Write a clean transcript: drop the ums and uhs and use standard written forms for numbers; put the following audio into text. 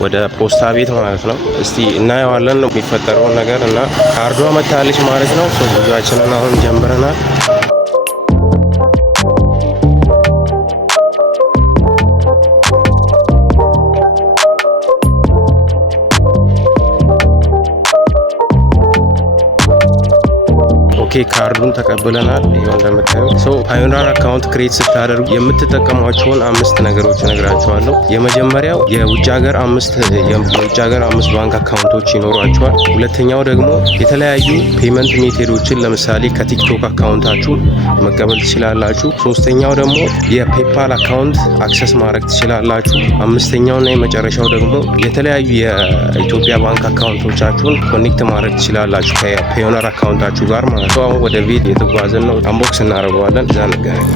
ወደ ፖስታ ቤት ማለት ነው። እስቲ እናየዋለን ነው የሚፈጠረው ነገር እና ካርዷ መታለች ማለት ነው። ጉዟችንን አሁን ጀምረናል። ኦኬ ካርዱን ተቀብለናል። ይሄው እንደምታዩት ፓዮኒር አካውንት ክሬት ስታደርጉ የምትጠቀሟቸውን 5 ነገሮች እነግራችኋለሁ። የመጀመሪያው የውጭ ሀገር 5 ባንክ አካውንቶች ይኖሯችኋል። ሁለተኛው ደግሞ የተለያዩ ፔመንት ሜቴዶችን ለምሳሌ ከቲክቶክ አካውንታችሁ መቀበል ትችላላችሁ። ሶስተኛው ደግሞ የፔፓል አካውንት አክሰስ ማድረግ ትችላላችሁ። አምስተኛውና የመጨረሻው ደግሞ የተለያዩ የኢትዮጵያ ባንክ አካውንቶቻችሁን ኮኔክት ማድረግ ትችላላችሁ ከፓዮኒር አካውንታችሁ ጋር ማለት ነው። አሁን ወደ ቤት የተጓዝን ነው። አንቦክስ እናደርገዋለን። እዛ እንገናኝ።